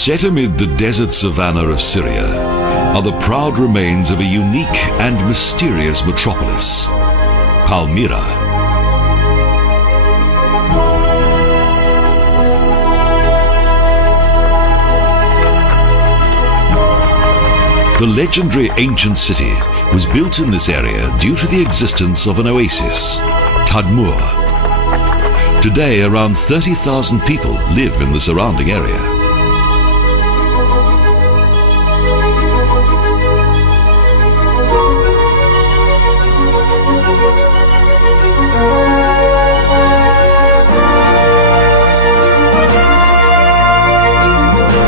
Set amid the desert savanna of Syria are the proud remains of a unique and mysterious metropolis, Palmyra. The legendary ancient city was built in this area due to the existence of an oasis, Tadmur. Today, around 30,000 people live in the surrounding area.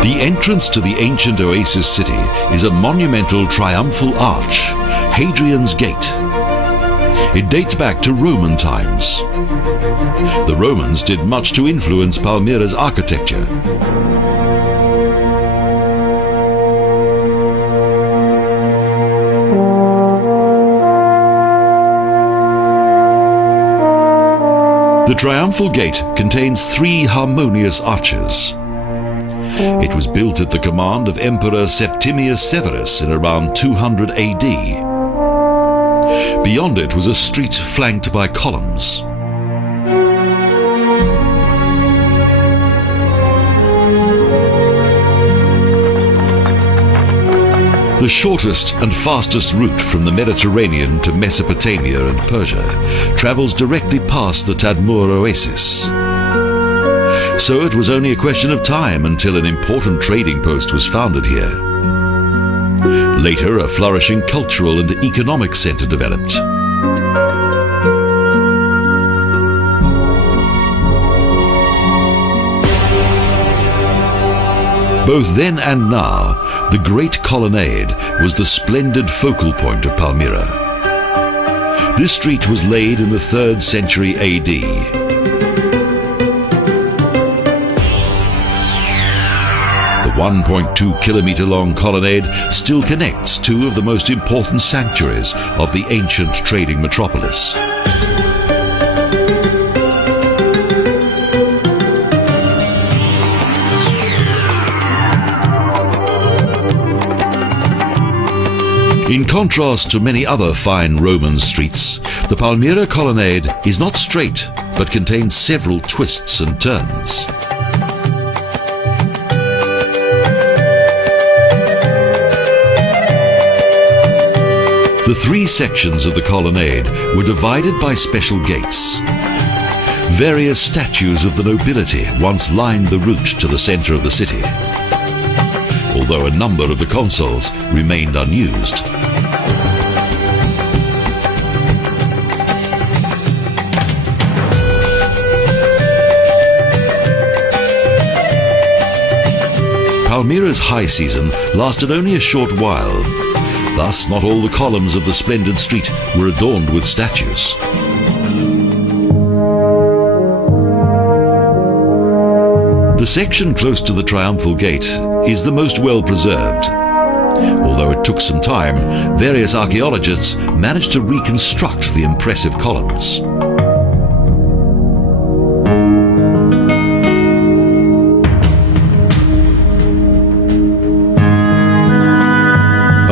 The entrance to the ancient oasis city is a monumental triumphal arch, Hadrian's Gate. It dates back to Roman times. The Romans did much to influence Palmyra's architecture. The triumphal gate contains 3 harmonious arches. It was built at the command of Emperor Septimius Severus in around 200 AD. Beyond it was a street flanked by columns. The shortest and fastest route from the Mediterranean to Mesopotamia and Persia travels directly past the Tadmur oasis. So it was only a question of time until an important trading post was founded here. Later, a flourishing cultural and economic center developed. Both then and now, the Great Colonnade was the splendid focal point of Palmyra. This street was laid in the 3rd century AD. The 1.2-kilometer-long colonnade still connects 2 of the most important sanctuaries of the ancient trading metropolis. In contrast to many other fine Roman streets, the Palmyra colonnade is not straight, but contains several twists and turns. The 3 sections of the colonnade were divided by special gates. Various statues of the nobility once lined the route to the center of the city, although a number of the consoles remained unused. Palmyra's high season lasted only a short while. Thus, not all the columns of the splendid street were adorned with statues. The section close to the Triumphal Gate is the most well preserved. Although it took some time, various archaeologists managed to reconstruct the impressive columns.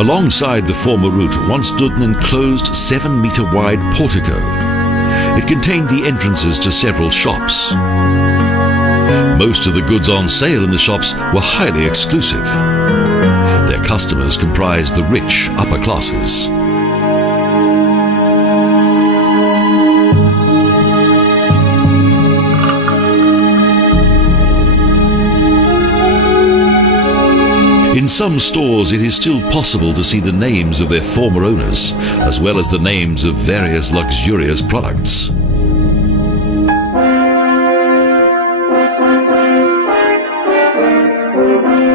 Alongside the former route once stood an enclosed 7-meter-wide portico. It contained the entrances to several shops. Most of the goods on sale in the shops were highly exclusive. Their customers comprised the rich upper classes. In some stores, it is still possible to see the names of their former owners, as well as the names of various luxurious products.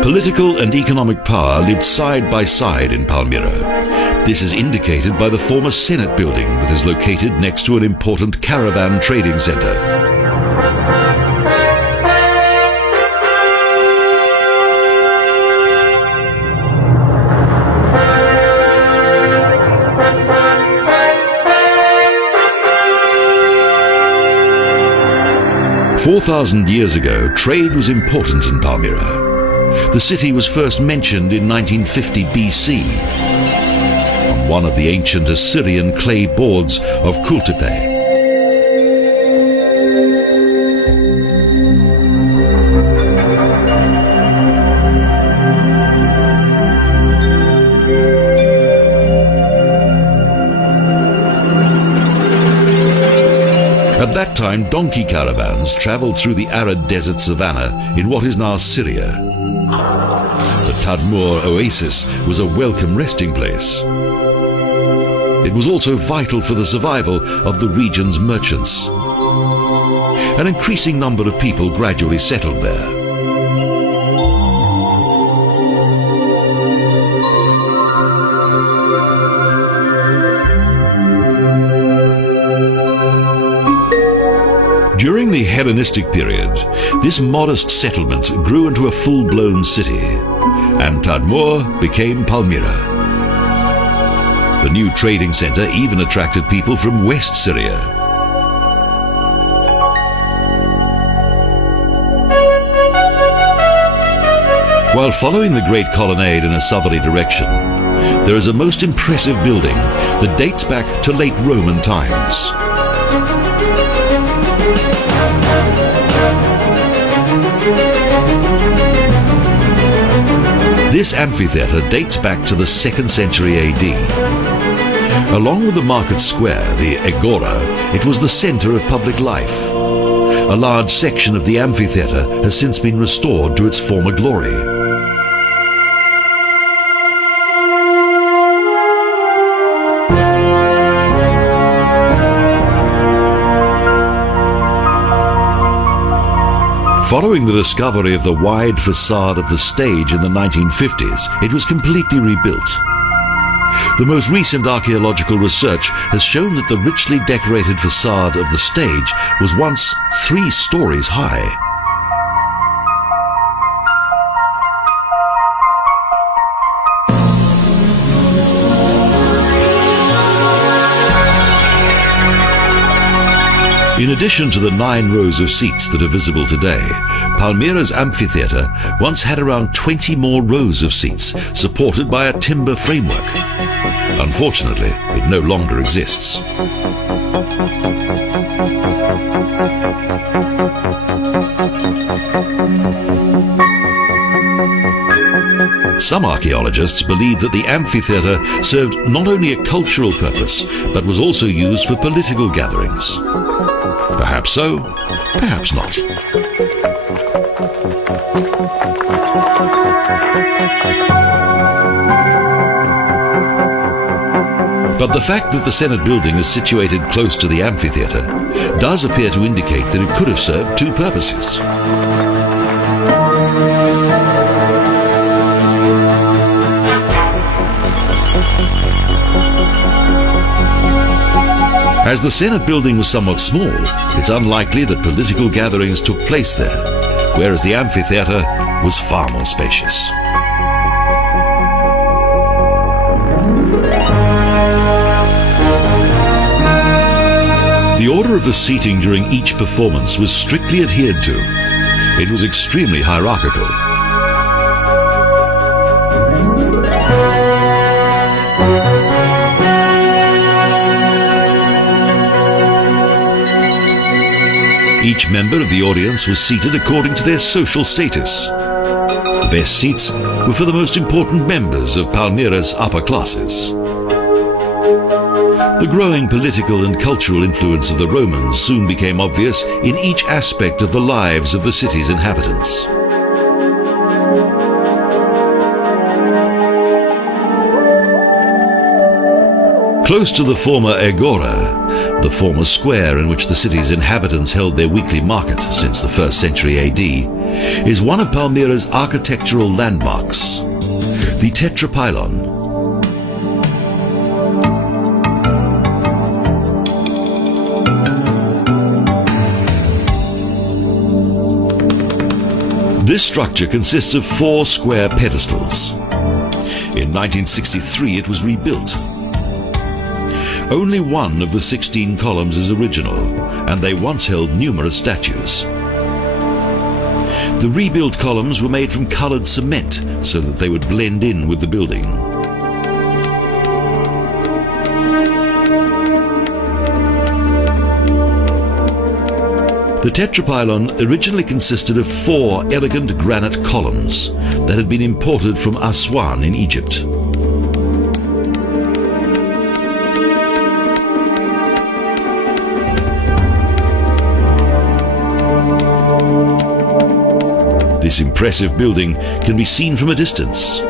Political and economic power lived side by side in Palmyra. This is indicated by the former Senate building that is located next to an important caravan trading center. "4,000 years ago, trade was important in Palmyra. The city was first mentioned in 1950 BC on one of the ancient Assyrian clay boards of Kultepe. At that time, donkey caravans travelled through the arid desert savanna in what is now Syria. The Tadmur oasis was a welcome resting place. It was also vital for the survival of the region's merchants. An increasing number of people gradually settled there. During the Hellenistic period, this modest settlement grew into a full-blown city, and Tadmur became Palmyra. The new trading center even attracted people from West Syria. While following the Great Colonnade in a southerly direction, there is a most impressive building that dates back to late Roman times. This amphitheatre dates back to the 2nd century AD. Along with the market square, the Agora, it was the centre of public life. A large section of the amphitheatre has since been restored to its former glory. Following the discovery of the wide facade of the stage in the 1950s, it was completely rebuilt. The most recent archaeological research has shown that the richly decorated facade of the stage was once 3 stories high. In addition to the 9 rows of seats that are visible today, Palmyra's amphitheatre once had around 20 more rows of seats, supported by a timber framework. Unfortunately, it no longer exists. Some archaeologists believe that the amphitheatre served not only a cultural purpose, but was also used for political gatherings. Perhaps so, perhaps not. But the fact that the Senate building is situated close to the amphitheatre does appear to indicate that it could have served 2 purposes. As the Senate building was somewhat small, it's unlikely that political gatherings took place there, whereas the amphitheatre was far more spacious. The order of the seating during each performance was strictly adhered to. It was extremely hierarchical. Each member of the audience was seated according to their social status. The best seats were for the most important members of Palmyra's upper classes. The growing political and cultural influence of the Romans soon became obvious in each aspect of the lives of the city's inhabitants. Close to the former Agora, the former square in which the city's inhabitants held their weekly market since the 1st century AD, is one of Palmyra's architectural landmarks, the Tetrapylon. This structure consists of 4 square pedestals. In 1963 it was rebuilt. Only one of the 16 columns is original, and they once held numerous statues. The rebuilt columns were made from coloured cement so that they would blend in with the building. The tetrapylon originally consisted of 4 elegant granite columns that had been imported from Aswan in Egypt. This impressive building can be seen from a distance.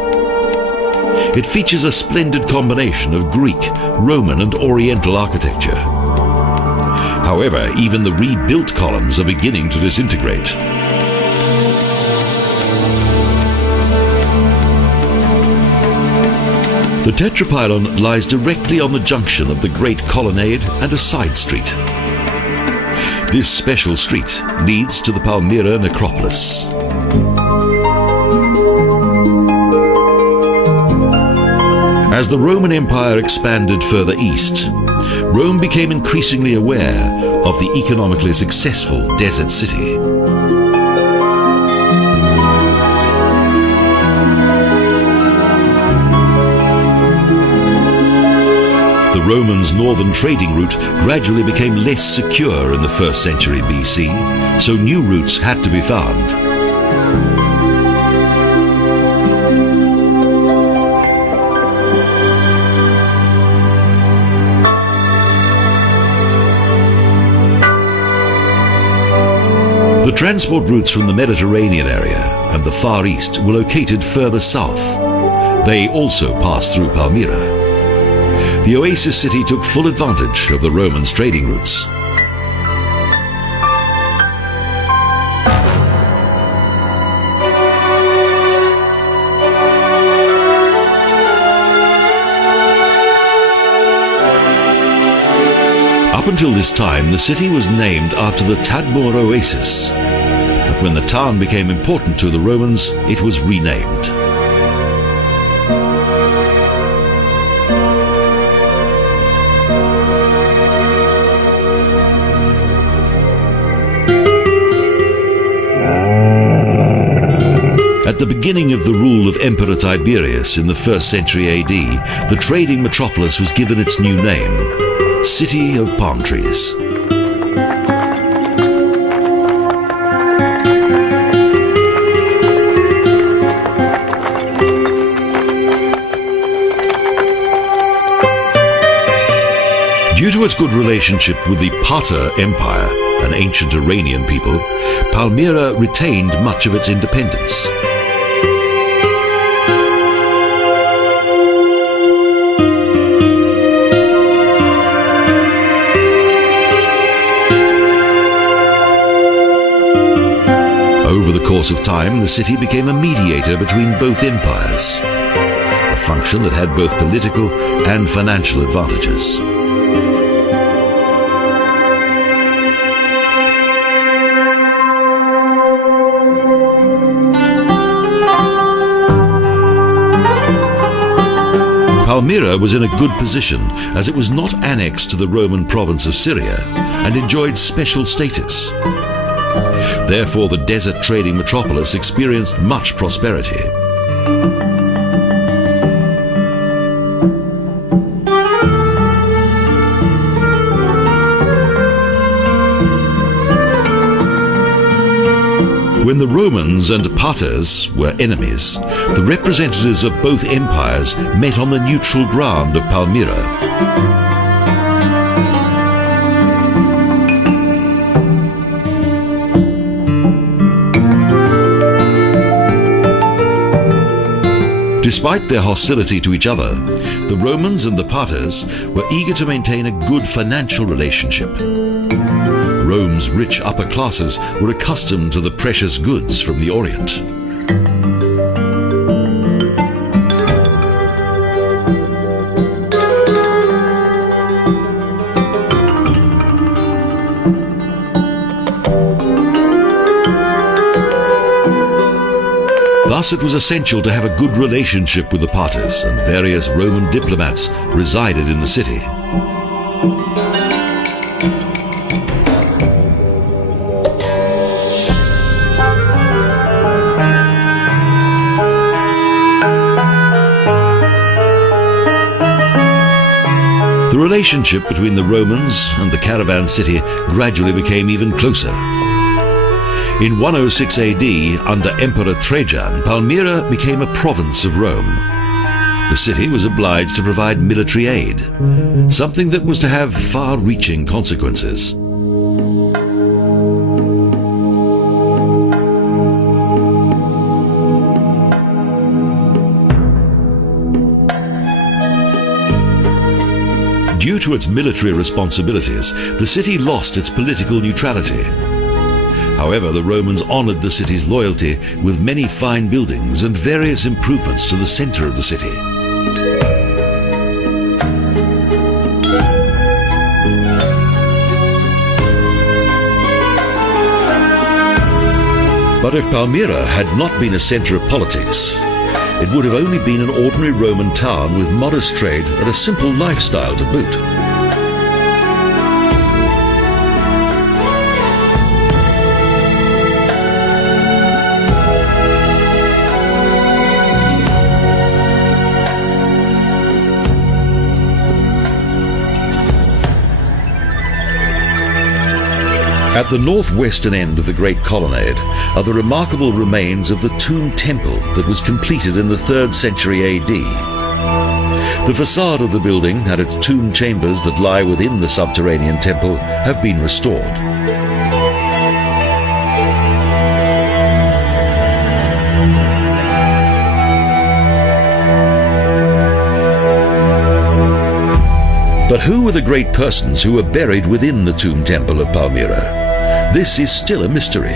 It features a splendid combination of Greek, Roman and Oriental architecture. However, even the rebuilt columns are beginning to disintegrate. The tetrapylon lies directly on the junction of the Great Colonnade and a side street. This special street leads to the Palmyra necropolis. As the Roman Empire expanded further east, Rome became increasingly aware of the economically successful desert city. The Romans' northern trading route gradually became less secure in the 1st century BC, so new routes had to be found. The transport routes from the Mediterranean area and the Far East were located further south. They also passed through Palmyra. The oasis city took full advantage of the Romans' trading routes. Up until this time, the city was named after the Tadmor oasis, but when the town became important to the Romans, it was renamed. At the beginning of the rule of Emperor Tiberius in the 1st century AD, the trading metropolis was given its new name, City of Palm Trees. Due to its good relationship with the Parther Empire, an ancient Iranian people, Palmyra retained much of its independence. Over the course of time, the city became a mediator between both empires, a function that had both political and financial advantages. Palmyra was in a good position as it was not annexed to the Roman province of Syria and enjoyed special status. Therefore, the desert trading metropolis experienced much prosperity. When the Romans and Parthers were enemies, the representatives of both empires met on the neutral ground of Palmyra. Despite their hostility to each other, the Romans and the Parthers were eager to maintain a good financial relationship. Rome's rich upper classes were accustomed to the precious goods from the Orient. Thus, it was essential to have a good relationship with the Parthers, and various Roman diplomats resided in the city. relationship between the Romans and the caravan city gradually became even closer. In 106 AD, under Emperor Trajan, Palmyra became a province of Rome. The city was obliged to provide military aid, something that was to have far-reaching consequences. Due to its military responsibilities, the city lost its political neutrality. However, the Romans honored the city's loyalty with many fine buildings and various improvements to the center of the city. But if Palmyra had not been a center of politics, it would have only been an ordinary Roman town with modest trade and a simple lifestyle to boot. At the northwestern end of the Great Colonnade are the remarkable remains of the tomb temple that was completed in the 3rd century AD. The facade of the building and its tomb chambers that lie within the subterranean temple have been restored. But who were the great persons who were buried within the tomb temple of Palmyra? This is still a mystery.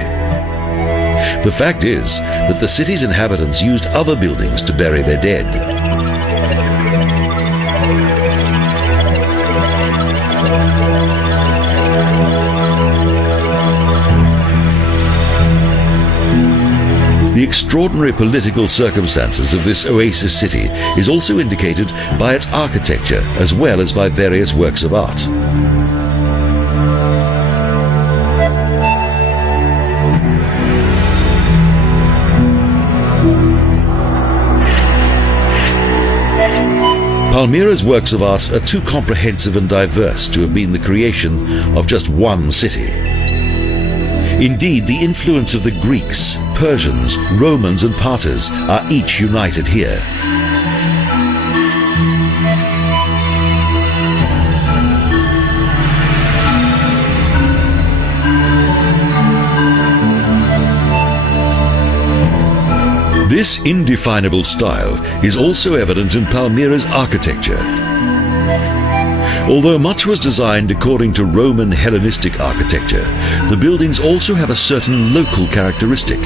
The fact is that the city's inhabitants used other buildings to bury their dead. The extraordinary political circumstances of this oasis city is also indicated by its architecture as well as by various works of art. Palmyra's works of art are too comprehensive and diverse to have been the creation of just one city. Indeed, the influence of the Greeks, Persians, Romans and Parters are each united here. This indefinable style is also evident in Palmyra's architecture. Although much was designed according to Roman Hellenistic architecture, the buildings also have a certain local characteristic.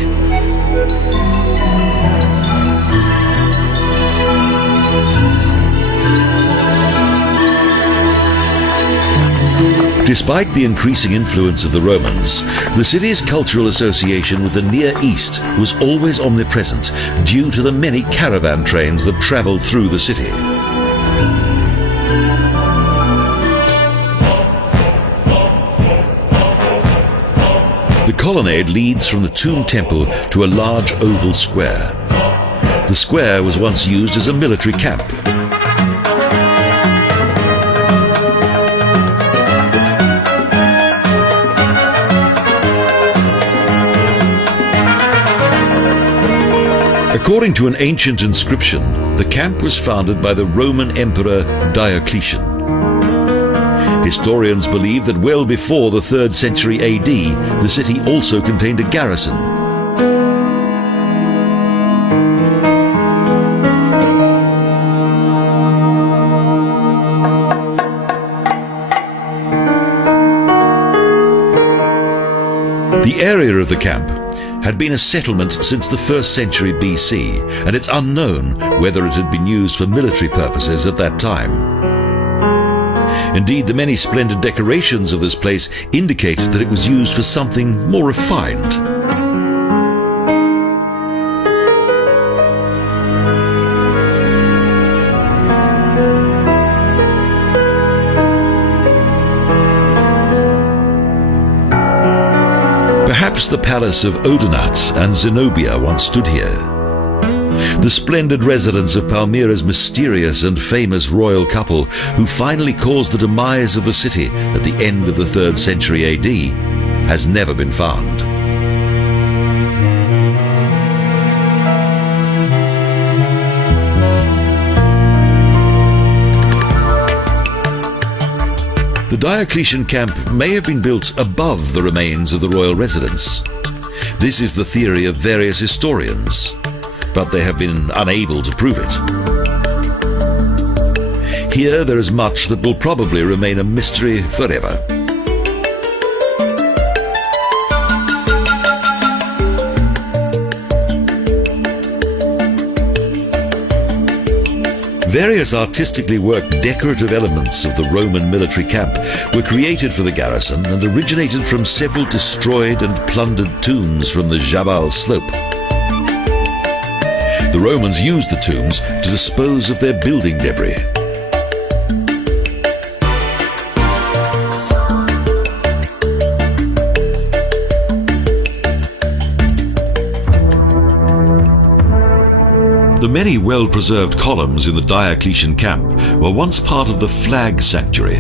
Despite the increasing influence of the Romans, the city's cultural association with the Near East was always omnipresent due to the many caravan trains that traveled through the city. The colonnade leads from the tomb temple to a large oval square. The square was once used as a military camp. According to an ancient inscription, the camp was founded by the Roman Emperor Diocletian. Historians believe that well before the 3rd century AD, the city also contained a garrison. The area of the camp had been a settlement since the 1st century BC, and it's unknown whether it had been used for military purposes at that time. Indeed, the many splendid decorations of this place indicate that it was used for something more refined. Perhaps the palace of Odenat and Zenobia once stood here. The splendid residence of Palmyra's mysterious and famous royal couple, who finally caused the demise of the city at the end of the 3rd century AD, has never been found. The Diocletian camp may have been built above the remains of the royal residence. This is the theory of various historians, but they have been unable to prove it. Here there is much that will probably remain a mystery forever. Various artistically worked decorative elements of the Roman military camp were created for the garrison and originated from several destroyed and plundered tombs from the Jabal slope. The Romans used the tombs to dispose of their building debris. The many well-preserved columns in the Diocletian camp were once part of the Flag Sanctuary,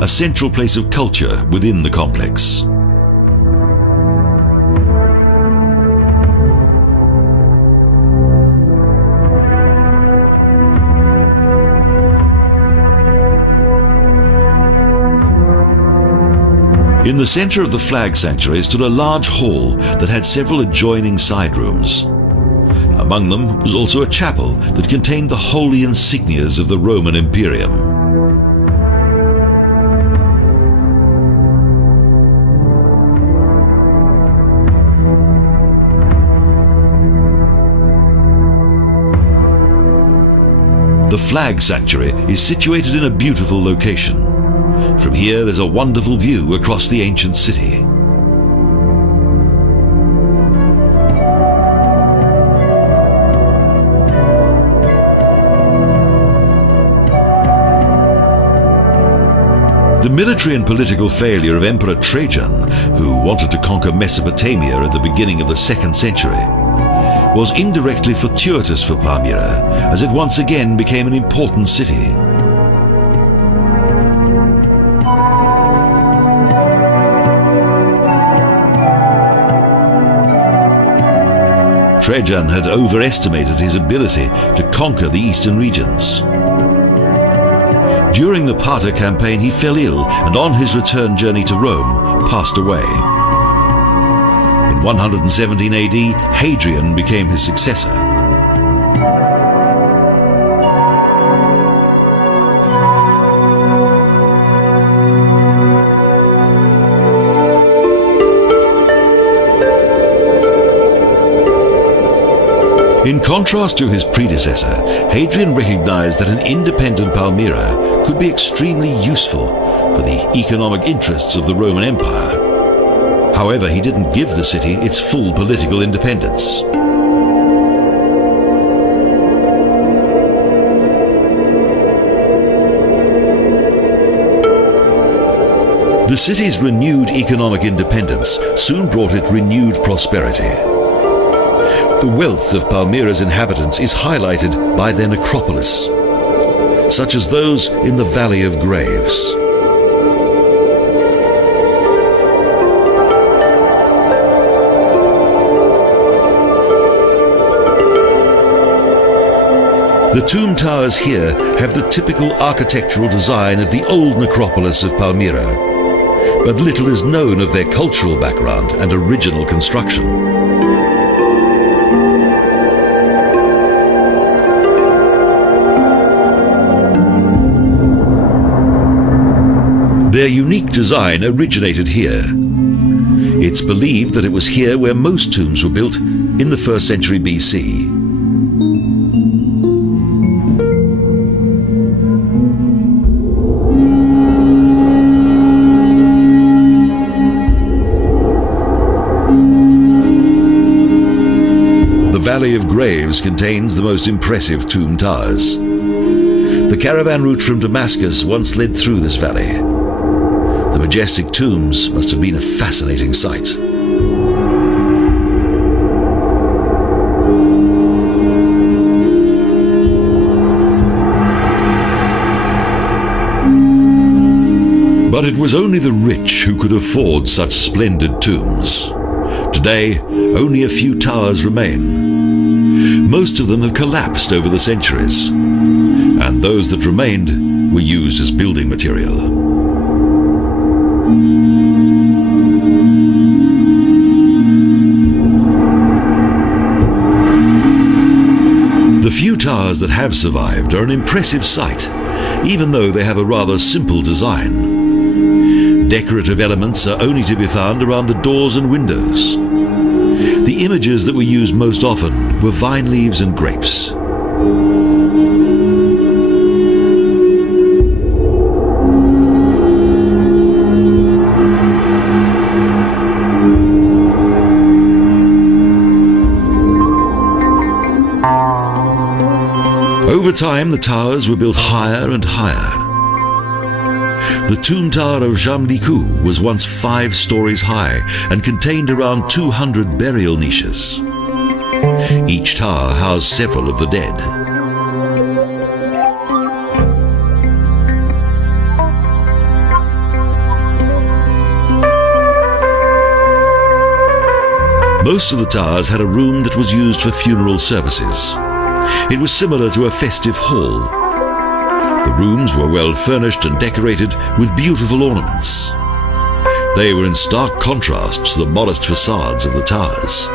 a central place of culture within the complex. In the center of the Flag Sanctuary stood a large hall that had several adjoining side rooms. Among them was also a chapel that contained the holy insignias of the Roman Imperium. The Flag Sanctuary is situated in a beautiful location. From here there's a wonderful view across the ancient city. The military and political failure of Emperor Trajan, who wanted to conquer Mesopotamia at the beginning of the 2nd century, was indirectly fortuitous for Palmyra, as it once again became an important city. Trajan had overestimated his ability to conquer the eastern regions. During the Parta campaign, he fell ill and on his return journey to Rome, passed away. In 117 AD, Hadrian became his successor. In contrast to his predecessor, Hadrian recognized that an independent Palmyra could be extremely useful for the economic interests of the Roman Empire. However, he didn't give the city its full political independence. The city's renewed economic independence soon brought it renewed prosperity. The wealth of Palmyra's inhabitants is highlighted by their necropolis, such as those in the Valley of Graves. The tomb towers here have the typical architectural design of the old necropolis of Palmyra, but little is known of their cultural background and original construction. Their unique design originated here. It's believed that it was here where most tombs were built in the 1st century BC. The Valley of Graves contains the most impressive tomb towers. The caravan route from Damascus once led through this valley. The majestic tombs must have been a fascinating sight. But it was only the rich who could afford such splendid tombs. Today, only a few towers remain. Most of them have collapsed over the centuries, and those that remained were used as building material. The few towers that have survived are an impressive sight, even though they have a rather simple design. Decorative elements are only to be found around the doors and windows. The images that were used most often were vine leaves and grapes. Over time, the towers were built higher and higher. The tomb tower of Jamliku was once 5 stories high and contained around 200 burial niches. Each tower housed several of the dead. Most of the towers had a room that was used for funeral services. It was similar to a festive hall. The rooms were well furnished and decorated with beautiful ornaments. They were in stark contrast to the modest facades of the towers.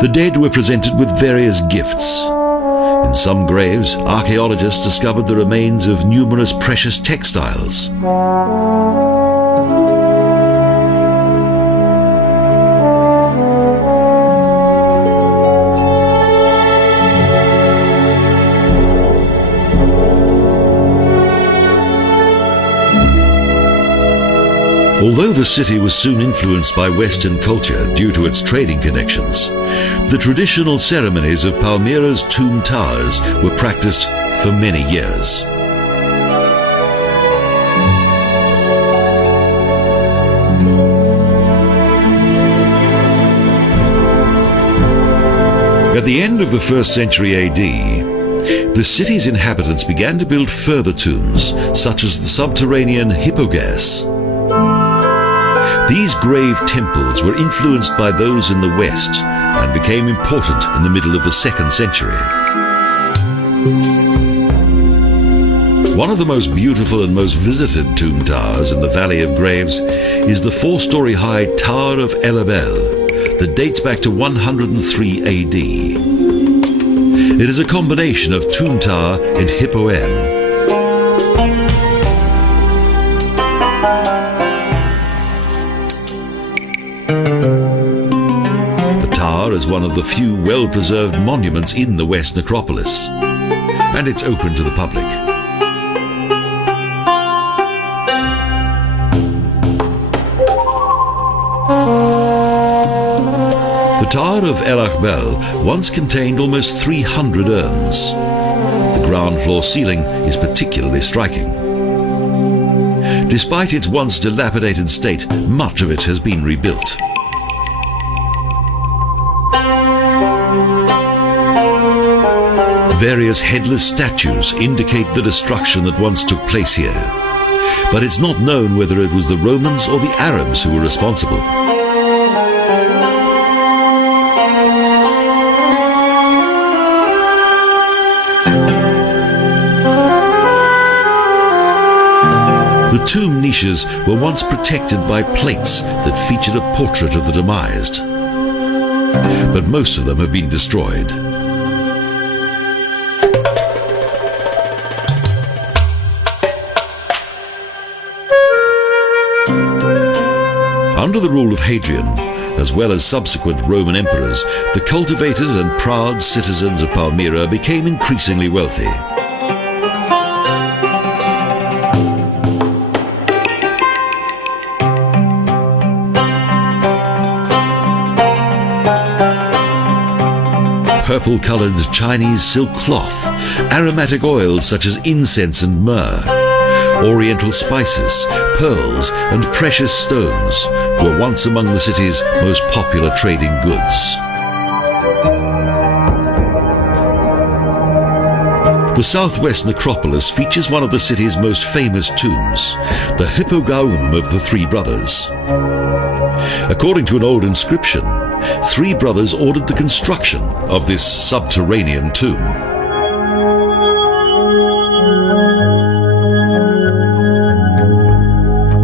The dead were presented with various gifts. In some graves, archaeologists discovered the remains of numerous precious textiles. Although the city was soon influenced by Western culture due to its trading connections, the traditional ceremonies of Palmyra's tomb towers were practiced for many years. At the end of the 1st century AD, the city's inhabitants began to build further tombs, such as the subterranean Hippogais. These grave temples were influenced by those in the West and became important in the middle of the 2nd century. One of the most beautiful and most visited tomb towers in the Valley of Graves is the 4-story high Tower of El Abel that dates back to 103 AD. It is a combination of tomb tower and hippoem. Is one of the few well-preserved monuments in the West Necropolis, and it's open to the public. The Tower of El Akbel once contained almost 300 urns. The ground floor ceiling is particularly striking. Despite its once dilapidated state, much of it has been rebuilt. Various headless statues indicate the destruction that once took place here, but it's not known whether it was the Romans or the Arabs who were responsible. The tomb niches were once protected by plates that featured a portrait of the demised, but most of them have been destroyed. Under the rule of Hadrian, as well as subsequent Roman emperors, the cultivated and proud citizens of Palmyra became increasingly wealthy. purple-coloured Chinese silk cloth, aromatic oils such as incense and myrrh, oriental spices, pearls and precious stones were once among the city's most popular trading goods. The southwest necropolis features one of the city's most famous tombs, the Hippogaum of the Three Brothers. According to an old inscription, three brothers ordered the construction of this subterranean tomb.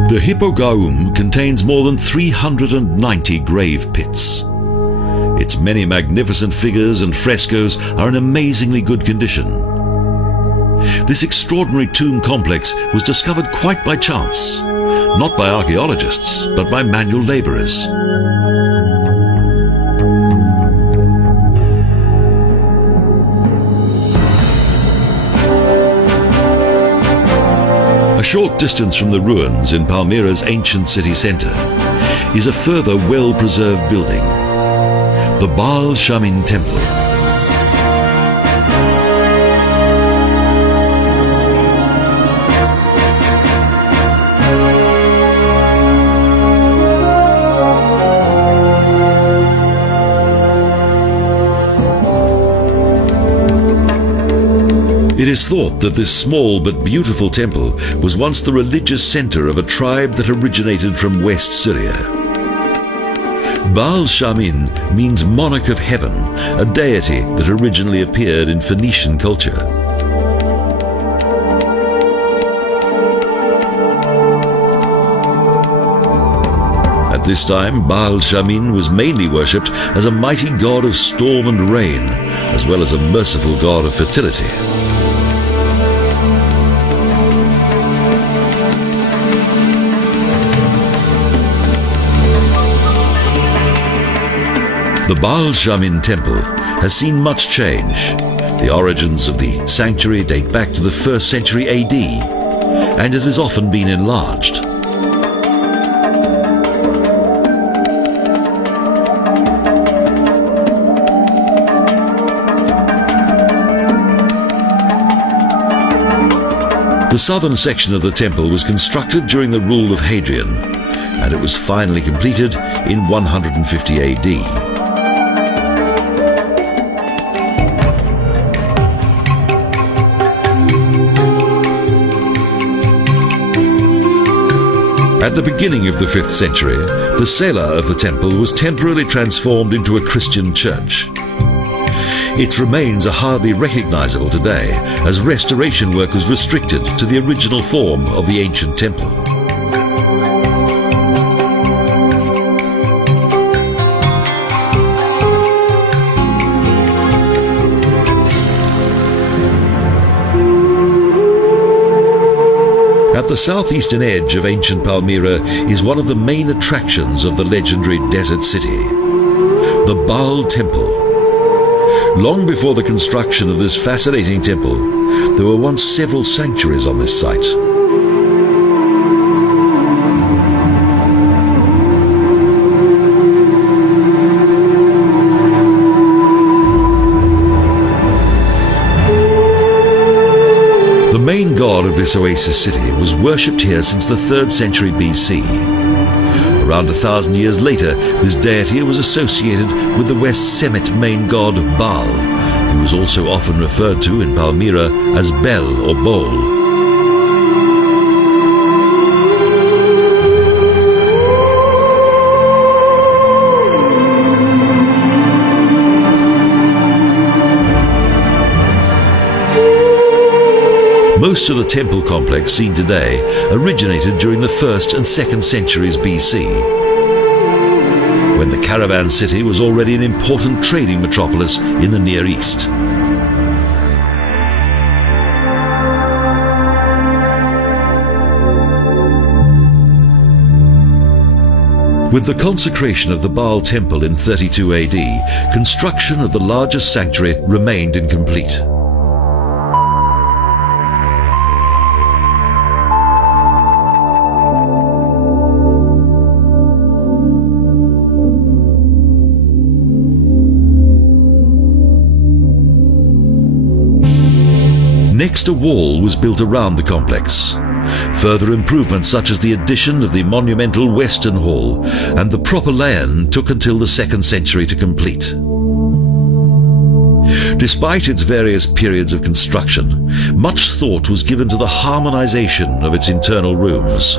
The Hippogaum contains more than 390 grave pits. Its many magnificent figures and frescoes are in amazingly good condition. This extraordinary tomb complex was discovered quite by chance, not by archaeologists, but by manual labourers. A short distance from the ruins in Palmyra's ancient city centre is a further well-preserved building, the Baal Shamin Temple. It is thought that this small but beautiful temple was once the religious center of a tribe that originated from West Syria. Baal Shamin means monarch of heaven, a deity that originally appeared in Phoenician culture. At this time, Baal Shamin was mainly worshipped as a mighty god of storm and rain, as well as a merciful god of fertility. The Baal Shamin Temple has seen much change. The origins of the sanctuary date back to the 1st century AD, and it has often been enlarged. The southern section of the temple was constructed during the rule of Hadrian, and it was finally completed in 150 AD. At the beginning of the 5th century, the cella of the temple was temporarily transformed into a Christian church. Its remains are hardly recognizable today, as restoration work was restricted to the original form of the ancient temple. At the southeastern edge of ancient Palmyra is one of the main attractions of the legendary desert city, the Baal Temple. Long before the construction of this fascinating temple, there were once several sanctuaries on this site. The main god of this oasis city was worshipped here since the 3rd century BC. Around 1,000 years later, this deity was associated with the West Semite main god Baal, who was also often referred to in Palmyra as Bel or Bol. Most of the temple complex seen today originated during the 1st and 2nd centuries BC, when the caravan city was already an important trading metropolis in the Near East. With the consecration of the Baal Temple in 32 AD, construction of the largest sanctuary remained incomplete. Next, a wall was built around the complex. Further improvements such as the addition of the monumental Western Hall and the proper land took until the 2nd century to complete. Despite its various periods of construction, much thought was given to the harmonization of its internal rooms.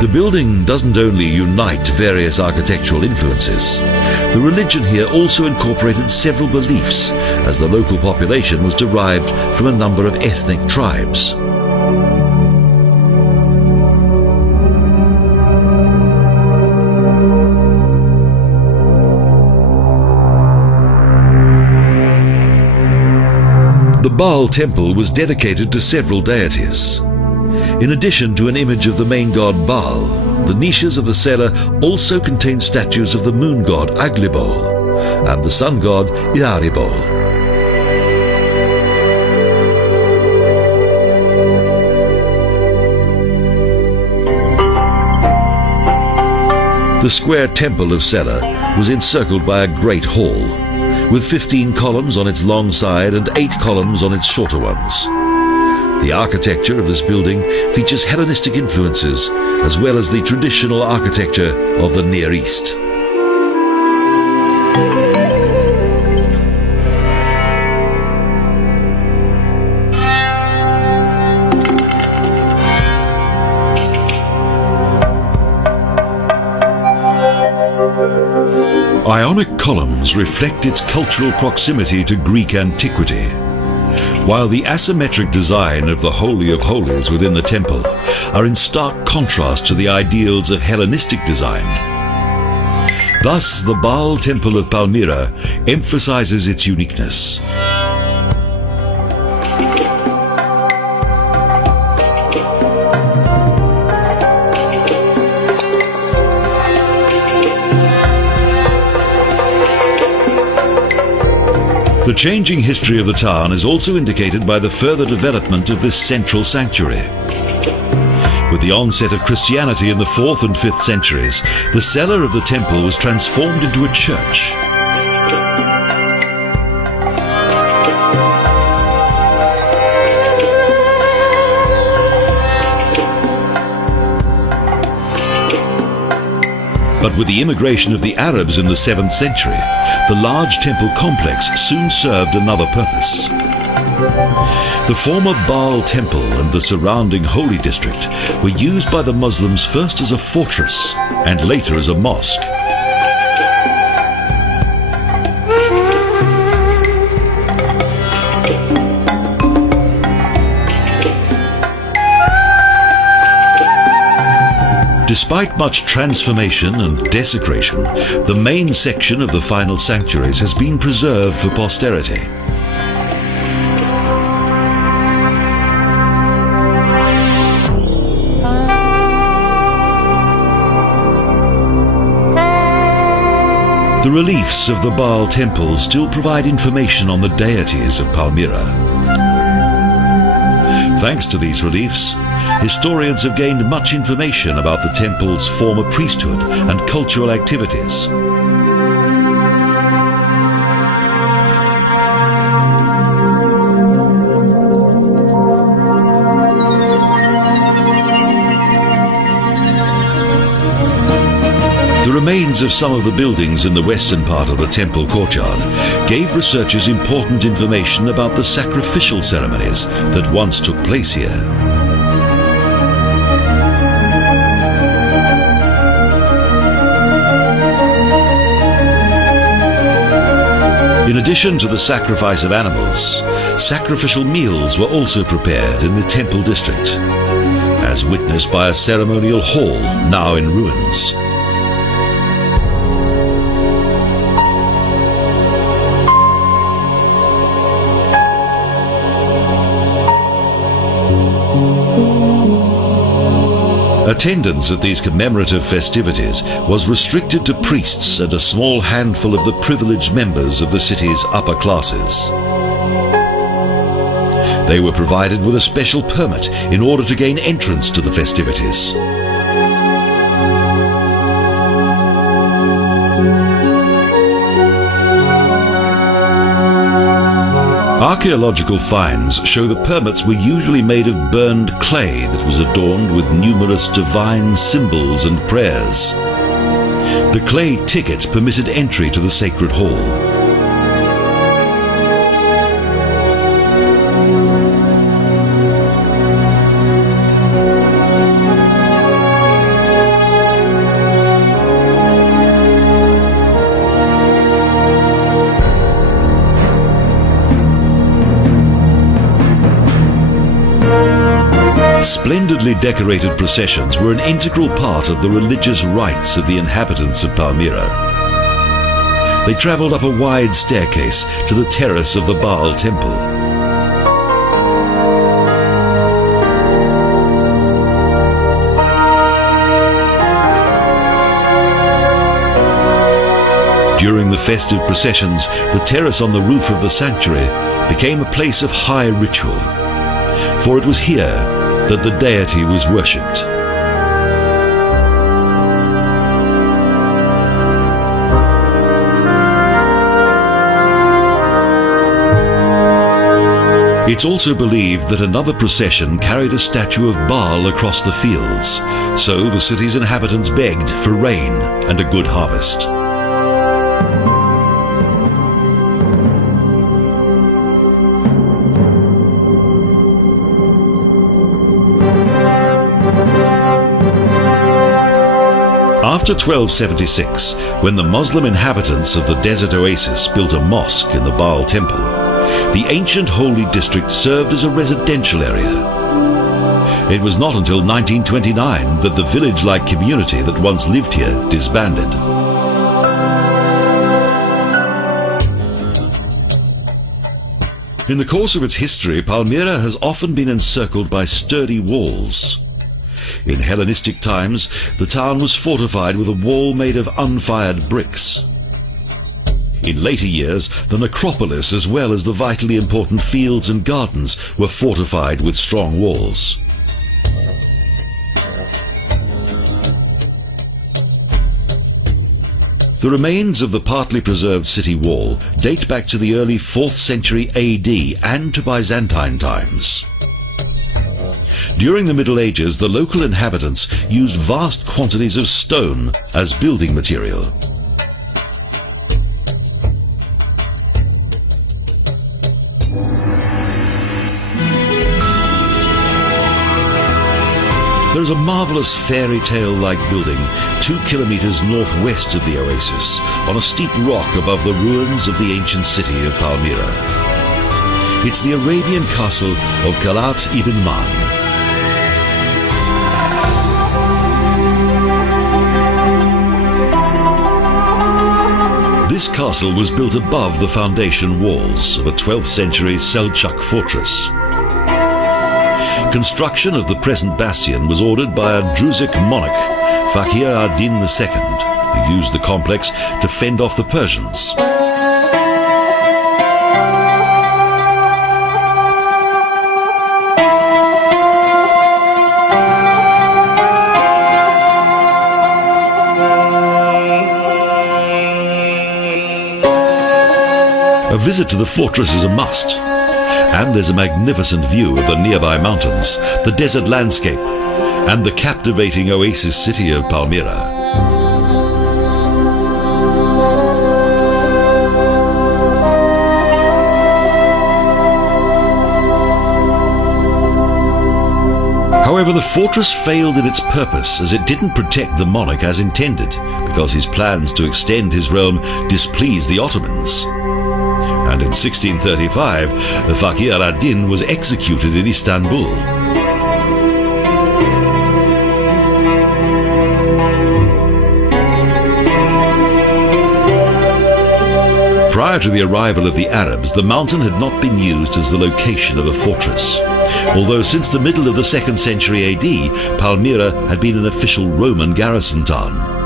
The building doesn't only unite various architectural influences. The religion here also incorporated several beliefs, as the local population was derived from a number of ethnic tribes. The Baal temple was dedicated to several deities. In addition to an image of the main god Baal, the niches of the cellar also contain statues of the moon god Aglibol and the sun god Iaribol. The square temple of Sela was encircled by a great hall, with 15 columns on its long side and 8 columns on its shorter ones. The architecture of this building features Hellenistic influences, as well as the traditional architecture of the Near East. Ionic columns reflect its cultural proximity to Greek antiquity, while the asymmetric design of the Holy of Holies within the temple are in stark contrast to the ideals of Hellenistic design. Thus, the Baal Temple of Palmyra emphasizes its uniqueness. The changing history of the town is also indicated by the further development of this central sanctuary. With the onset of Christianity in the 4th and 5th centuries, the cellar of the temple was transformed into a church. But with the immigration of the Arabs in the 7th century, the large temple complex soon served another purpose. The former Baal temple and the surrounding holy district were used by the Muslims first as a fortress and later as a mosque. Despite much transformation and desecration, the main section of the final sanctuaries has been preserved for posterity. The reliefs of the Baal temple still provide information on the deities of Palmyra. Thanks to these reliefs, historians have gained much information about the temple's former priesthood and cultural activities. The remains of some of the buildings in the western part of the temple courtyard gave researchers important information about the sacrificial ceremonies that once took place here. In addition to the sacrifice of animals, sacrificial meals were also prepared in the temple district, as witnessed by a ceremonial hall now in ruins. Attendance at these commemorative festivities was restricted to priests and a small handful of the privileged members of the city's upper classes. They were provided with a special permit in order to gain entrance to the festivities. Archaeological finds show the permits were usually made of burned clay that was adorned with numerous divine symbols and prayers. The clay ticket permitted entry to the sacred hall. Splendidly decorated processions were an integral part of the religious rites of the inhabitants of Palmyra. They travelled up a wide staircase to the terrace of the Baal temple. During the festive processions, the terrace on the roof of the sanctuary became a place of high ritual, for it was here that the deity was worshipped. It's also believed that another procession carried a statue of Baal across the fields, so the city's inhabitants begged for rain and a good harvest. After 1276, when the Muslim inhabitants of the desert oasis built a mosque in the Baal temple, the ancient holy district served as a residential area. It was not until 1929 that the village-like community that once lived here disbanded. In the course of its history, Palmyra has often been encircled by sturdy walls. In Hellenistic times, the town was fortified with a wall made of unfired bricks. In later years, the necropolis as well as the vitally important fields and gardens were fortified with strong walls. The remains of the partly preserved city wall date back to the early 4th century AD and to Byzantine times. During the Middle Ages, the local inhabitants used vast quantities of stone as building material. There is a marvelous fairy tale-like building 2 kilometers northwest of the oasis, on a steep rock above the ruins of the ancient city of Palmyra. It's the Arabian castle of Galat ibn Man. This castle was built above the foundation walls of a 12th century Seljuk fortress. Construction of the present bastion was ordered by a Druzic monarch, Fakir ad-Din II, who used the complex to fend off the Persians. A visit to the fortress is a must, and there's a magnificent view of the nearby mountains, the desert landscape, and the captivating oasis city of Palmyra. However, the fortress failed in its purpose, as it didn't protect the monarch as intended, because his plans to extend his realm displeased the Ottomans. And in 1635, the Fakir ad-Din was executed in Istanbul. Prior to the arrival of the Arabs, the mountain had not been used as the location of a fortress, although since the middle of the 2nd century AD, Palmyra had been an official Roman garrison town.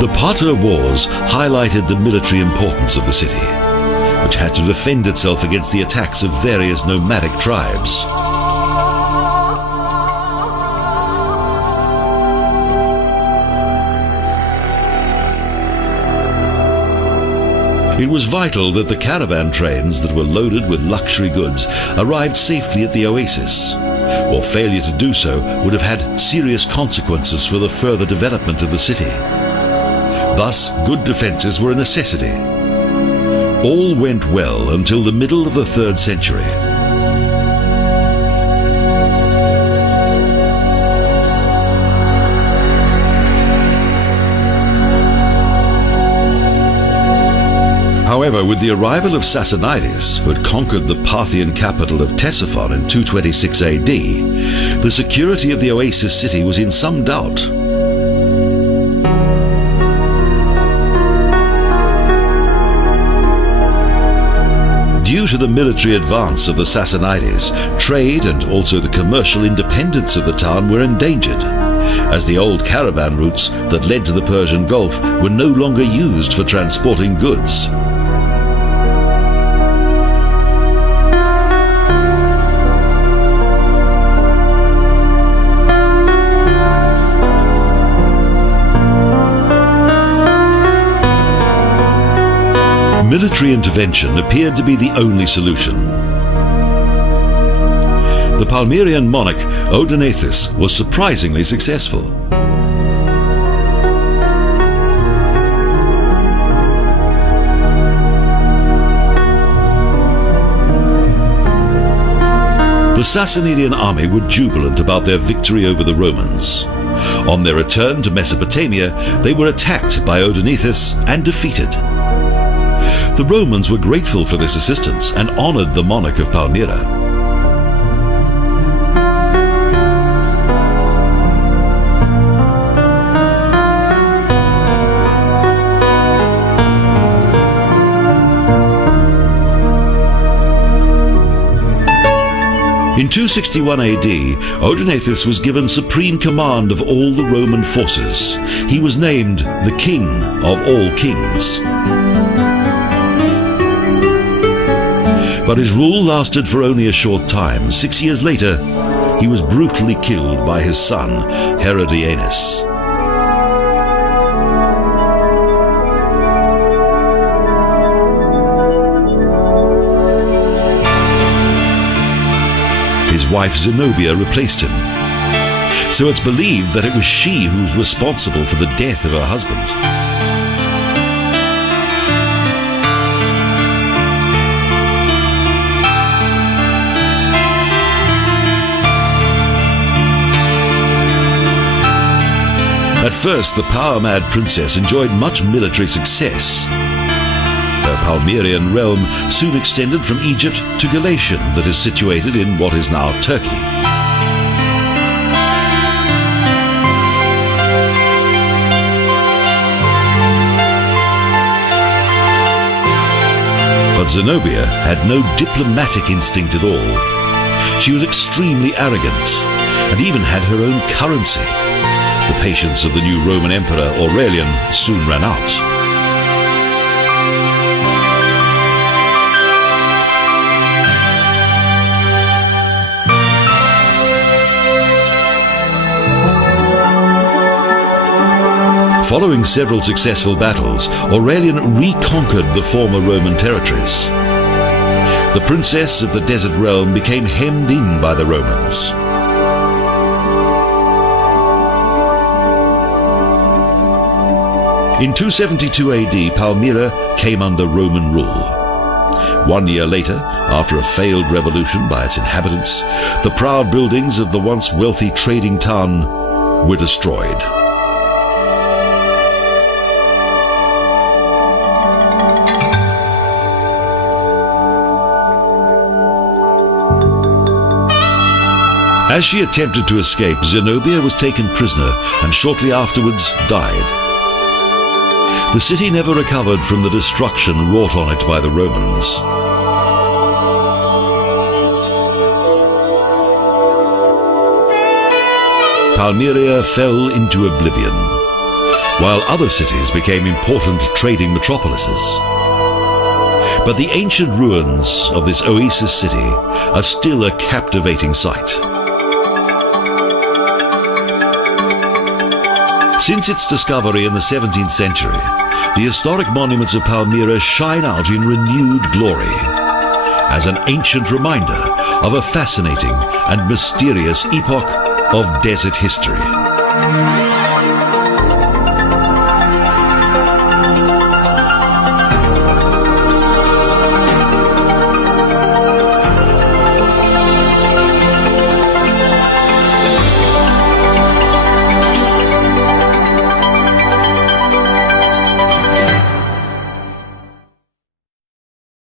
The Parter Wars highlighted the military importance of the city. which had to defend itself against the attacks of various nomadic tribes. It was vital that the caravan trains that were loaded with luxury goods arrived safely at the oasis, or failure to do so would have had serious consequences for the further development of the city. Thus, good defences were a necessity. All went well until the middle of the 3rd century. However, with the arrival of Sassanides, who had conquered the Parthian capital of Ctesiphon in 226 AD, the security of the oasis city was in some doubt. Due to the military advance of the Sassanides, trade and also the commercial independence of the town were endangered, as the old caravan routes that led to the Persian Gulf were no longer used for transporting goods. Military intervention appeared to be the only solution. The Palmyrian monarch Odaenathus was surprisingly successful. The Sassanidian army were jubilant about their victory over the Romans. On their return to Mesopotamia, they were attacked by Odaenathus and defeated. The Romans were grateful for this assistance and honored the monarch of Palmyra. In 261 AD, Odaenathus was given supreme command of all the Roman forces. He was named the King of all kings. But his rule lasted for only a short time. 6 years later, he was brutally killed by his son, Herodianus. His wife Zenobia replaced him. So it's believed that it was she who was responsible for the death of her husband. At first, the power-mad princess enjoyed much military success. Her Palmyrian realm soon extended from Egypt to Galatia, that is situated in what is now Turkey. But Zenobia had no diplomatic instinct at all. She was extremely arrogant and even had her own currency. The patience of the new Roman Emperor Aurelian soon ran out. Following several successful battles, Aurelian reconquered the former Roman territories. The princess of the desert realm became hemmed in by the Romans. In 272 AD, Palmyra came under Roman rule. 1 year later, after a failed revolution by its inhabitants, the proud buildings of the once wealthy trading town were destroyed. As she attempted to escape, Zenobia was taken prisoner and shortly afterwards died. The city never recovered from the destruction wrought on it by the Romans. Palmyra fell into oblivion, while other cities became important trading metropolises. But the ancient ruins of this oasis city are still a captivating sight. Since its discovery in the 17th century, the historic monuments of Palmyra shine out in renewed glory as an ancient reminder of a fascinating and mysterious epoch of desert history.